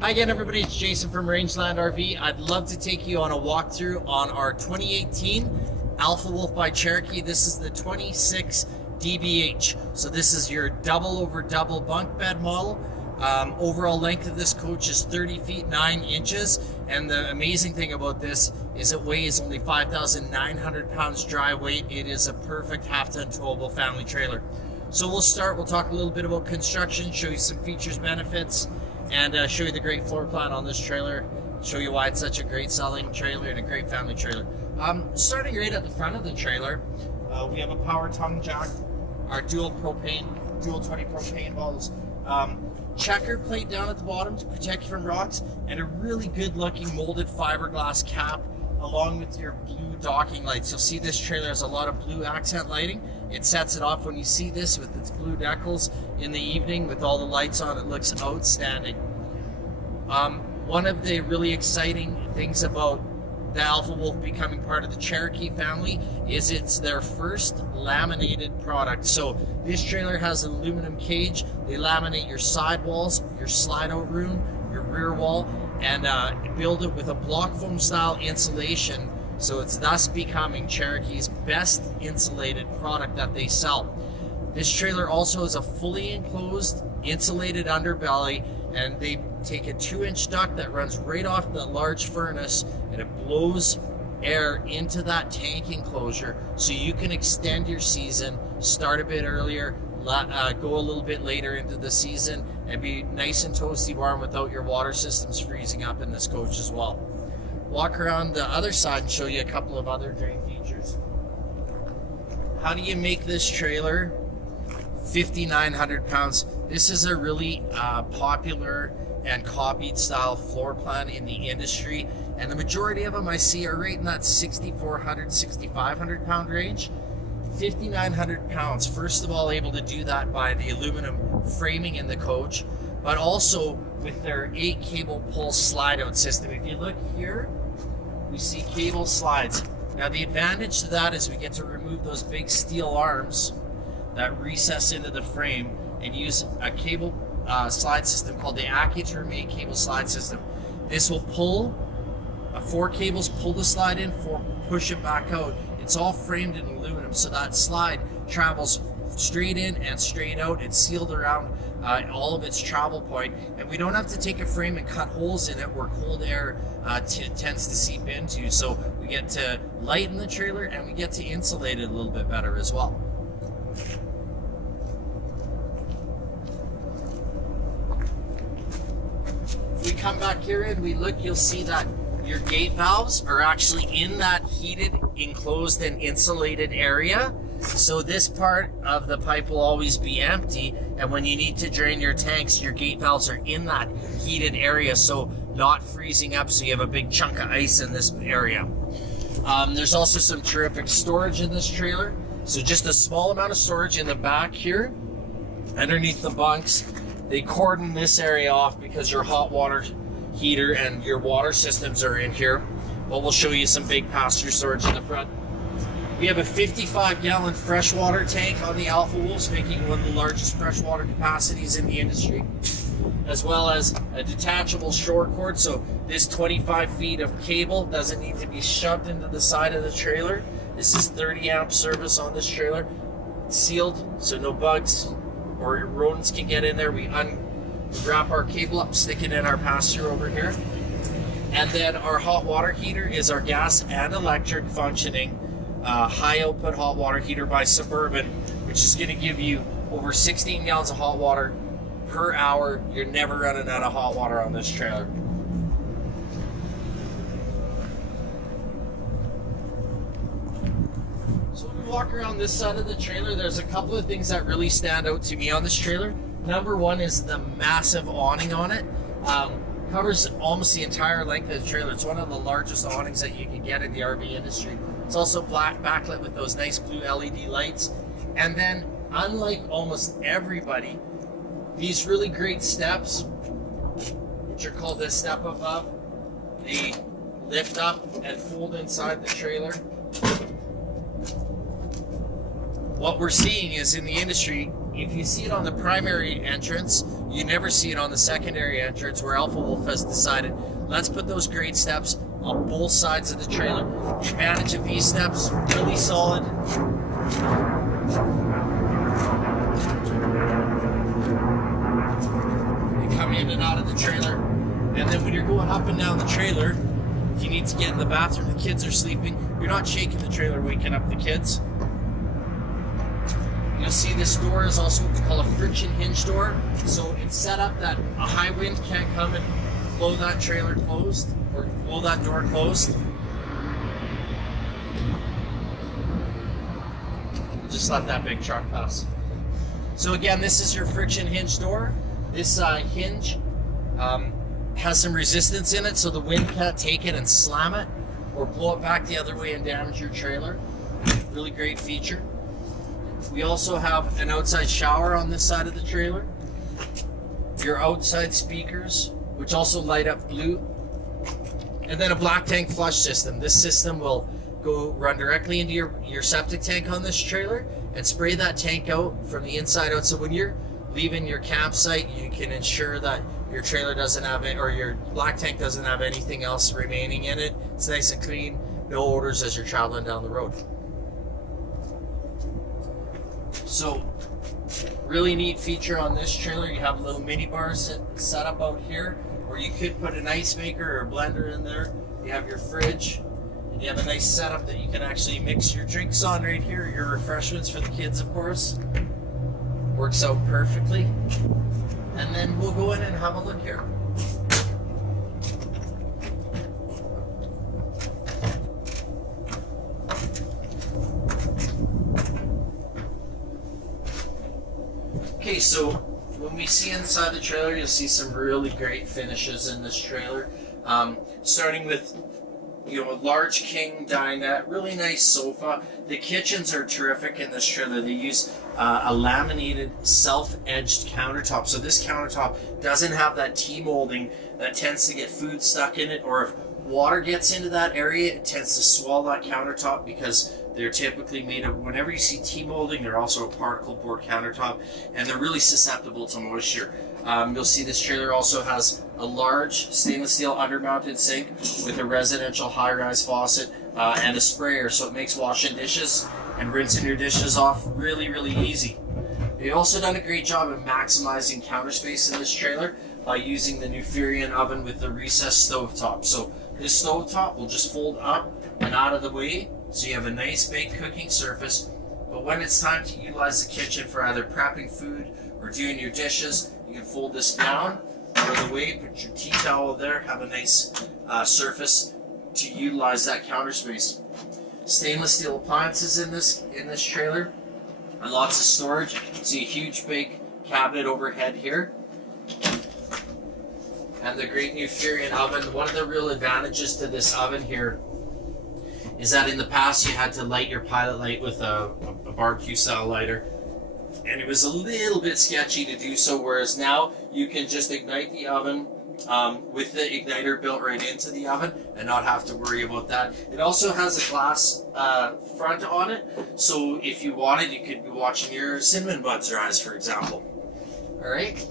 Hi again, everybody. It's Jason from Rangeland RV. I'd love to take you on a walkthrough on our 2018 Alpha Wolf by Cherokee. This is the 26 DBH. So this is your double over double bunk bed model. Overall length of this coach is 30 feet 9 inches. And the amazing thing about this is it weighs only 5,900 pounds dry weight. It is a perfect half-ton towable family trailer. So we'll talk a little bit about construction, show you some features, benefits, and show you the great floor plan on this trailer, show you why it's such a great selling trailer and a great family trailer. Starting right at the front of the trailer, we have a power tongue jack, our dual 20 propane bottles, checker plate down at the bottom to protect you from rocks, and a really good looking molded fiberglass cap along with your blue docking lights. You'll see this trailer has a lot of blue accent lighting. It sets it off when you see this with its blue decals in the evening with all the lights on. It looks outstanding. One of the really exciting things about the Alpha Wolf becoming part of the Cherokee family is it's their first laminated product. So this trailer has an aluminum cage. They laminate your sidewalls, your slide out room, your rear wall, and build it with a block foam style insulation. So it's thus becoming Cherokee's best insulated product that they sell. This trailer also has a fully enclosed insulated underbelly, and they take a 2-inch duct that runs right off the large furnace, and it blows air into that tank enclosure so you can extend your season, start a bit earlier, go a little bit later into the season, and be nice and toasty warm without your water systems freezing up in this coach as well. Walk around the other side and show you a couple of other drain features. How do you make this trailer 5,900 pounds? This is a really popular and copied style floor plan in the industry, and the majority of them I see are right in that 6,400, 6,500 pound range. 5,900 pounds, first of all, able to do that by the aluminum framing in the coach, but also with their 8 cable pull slide out system. If you look here, we see cable slides. Now the advantage to that is we get to remove those big steel arms that recess into the frame and use a cable slide system called the AccuTerm 8 cable slide system. This will pull, 4 cables pull the slide in, 4 push it back out. It's all framed in aluminum, so that slide travels straight in and straight out. It's sealed around all of its travel point, and we don't have to take a frame and cut holes in it where cold air tends to seep into. So we get to lighten the trailer and we get to insulate it a little bit better as well. If we come back here and we look, you'll see that your gate valves are actually in that heated, enclosed, and insulated area. So this part of the pipe will always be empty, and when you need to drain your tanks, your gate valves are in that heated area, so not freezing up, so you have a big chunk of ice in this area. There's also some terrific storage in this trailer. So just a small amount of storage in the back here, underneath the bunks. They cordon this area off because your hot water heater and your water systems are in here, but we'll show you some big pass-through storage in the front. We have a 55-gallon freshwater tank on the Alpha Wolves, making one of the largest freshwater capacities in the industry, as well as a detachable shore cord. So this 25 feet of cable doesn't need to be shoved into the side of the trailer. This is 30 amp service on this trailer. It's sealed, so no bugs or rodents can get in there. We wrap our cable up, stick it in our pass-through over here. And then our hot water heater is our gas and electric functioning high output hot water heater by Suburban, which is going to give you over 16 gallons of hot water per hour. You're never running out of hot water on this trailer. So when we walk around this side of the trailer, there's a couple of things that really stand out to me on this trailer. Number one is the massive awning on it. Covers almost the entire length of the trailer. It's one of the largest awnings that you can get in the RV industry. It's also black backlit with those nice blue LED lights. And then, unlike almost everybody, these really great steps, which are called the step above, they lift up and fold inside the trailer. what we're seeing is in the industry, if you see it on the primary entrance, you never see it on the secondary entrance, where Alpha Wolf has decided, let's put those grade steps on both sides of the trailer. The advantage of these steps, really solid. They come in and out of the trailer. And then when you're going up and down the trailer, if you need to get in the bathroom, the kids are sleeping, you're not shaking the trailer, waking up the kids. You'll see this door is also what we call a friction hinge door. So it's set up that a high wind can't come and blow that trailer closed, or blow that door closed. Just let that big truck pass. So again, this is your friction hinge door. This hinge has some resistance in it, so the wind can't take it and slam it or blow it back the other way and damage your trailer. Really great feature. We also have an outside shower on this side of the trailer. Your outside speakers, which also light up blue. And then a black tank flush system. This system will run directly into your septic tank on this trailer and spray that tank out from the inside out. So when you're leaving your campsite, you can ensure that your trailer doesn't have it, or your black tank doesn't have anything else remaining in it. It's nice and clean, no odors as you're traveling down the road. So, really neat feature on this trailer. You have a little mini bar set up out here, where you could put an ice maker or a blender in there. You have your fridge, and you have a nice setup that you can actually mix your drinks on right here, your refreshments for the kids, of course. Works out perfectly. And then we'll go in and have a look here. Okay, so when we see inside the trailer, you'll see some really great finishes in this trailer. Starting with, a large king dinette, really nice sofa. The kitchens are terrific in this trailer. They use a laminated self-edged countertop. So this countertop doesn't have that T-molding that tends to get food stuck in it, or if water gets into that area, it tends to swallow that countertop, because they're typically made of, whenever you see T-molding, they're also a particle board countertop, and they're really susceptible to moisture. You'll see this trailer also has a large stainless steel undermounted sink with a residential high-rise faucet and a sprayer, so it makes washing dishes and rinsing your dishes off really, really easy. They've also done a great job of maximizing counter space in this trailer by using the Nufurian oven with the recessed stovetop. So this stovetop will just fold up and out of the way, so you have a nice big cooking surface. But when it's time to utilize the kitchen for either prepping food or doing your dishes, you can fold this down out of the way, put your tea towel there, have a nice surface to utilize that counter space. Stainless steel appliances in this trailer, and lots of storage. See a huge big cabinet overhead here. And the great Nufurian oven. One of the real advantages to this oven here is that in the past you had to light your pilot light with a barbecue style lighter, and it was a little bit sketchy to do so, whereas now you can just ignite the oven with the igniter built right into the oven and not have to worry about that. It also has a glass front on it, so if you wanted, you could be watching your cinnamon buns rise, for example. Alright,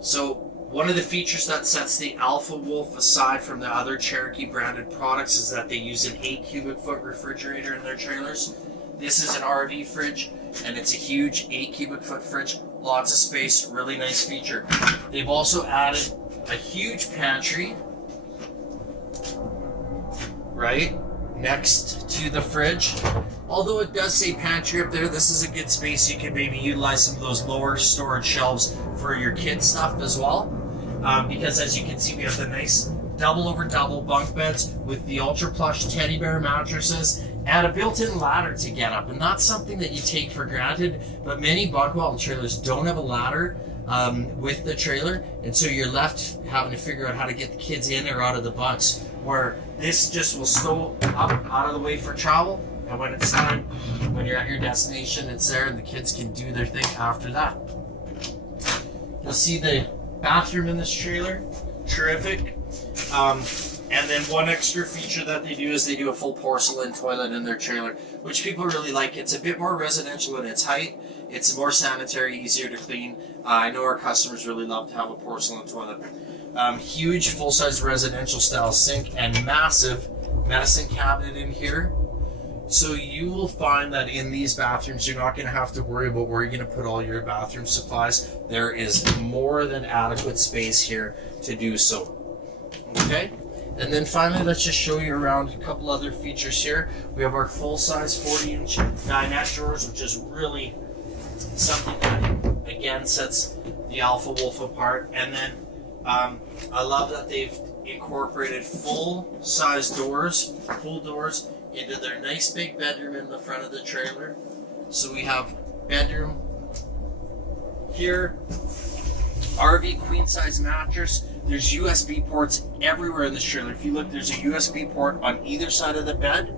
so one of the features that sets the Alpha Wolf aside from the other Cherokee branded products is that they use an 8 cubic foot refrigerator in their trailers. This is an RV fridge, and it's a huge 8 cubic foot fridge, lots of space, really nice feature. They've also added a huge pantry right next to the fridge. Although it does say pantry up there, this is a good space. You can maybe utilize some of those lower storage shelves for your kids' stuff as well. Because as you can see, we have the nice double over double bunk beds with the ultra plush teddy bear mattresses and a built-in ladder to get up. And that's something that you take for granted, but many bunk mobile trailers don't have a ladder with the trailer, and so you're left having to figure out how to get the kids in or out of the bunks, where this just will stow up out of the way for travel, and when it's time, when you're at your destination, it's there and the kids can do their thing after that. You'll see the bathroom in this trailer, terrific. And then one extra feature that they do is they do a full porcelain toilet in their trailer, which people really like. It's a bit more residential in its height. It's more sanitary, easier to clean. I know our customers really love to have a porcelain toilet. Huge full-size residential style sink and massive medicine cabinet in here. So you will find that in these bathrooms, you're not going to have to worry about where you're going to put all your bathroom supplies. There is more than adequate space here to do so. Okay? And then finally, let's just show you around a couple other features here. We have our full-size 40-inch dinette drawers, which is really something that, again, sets the Alpha Wolf apart. And then I love that they've incorporated full-size doors, full doors, into their nice big bedroom in the front of the trailer. So we have bedroom here, RV queen-size mattress. There's USB ports everywhere in this trailer. If you look, there's a USB port on either side of the bed,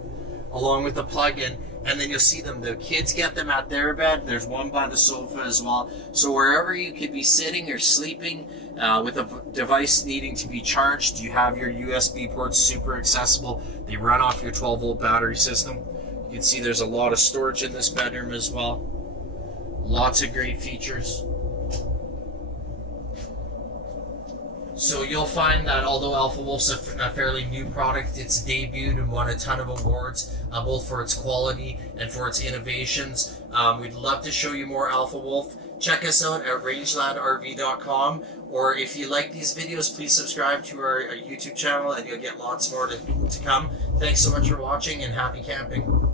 along with the plug-in, and then you'll see them. The kids get them at their bed. There's one by the sofa as well. So wherever you could be sitting or sleeping with a device needing to be charged, you have your USB ports super accessible. They run off your 12-volt battery system. You can see there's a lot of storage in this bedroom as well. Lots of great features. So you'll find that although Alpha Wolf's a fairly new product, it's debuted and won a ton of awards, both for its quality and for its innovations. We'd love to show you more Alpha Wolf. Check us out at rangelandrv.com, or if you like these videos, please subscribe to our YouTube channel and you'll get lots more to come. Thanks so much for watching and happy camping.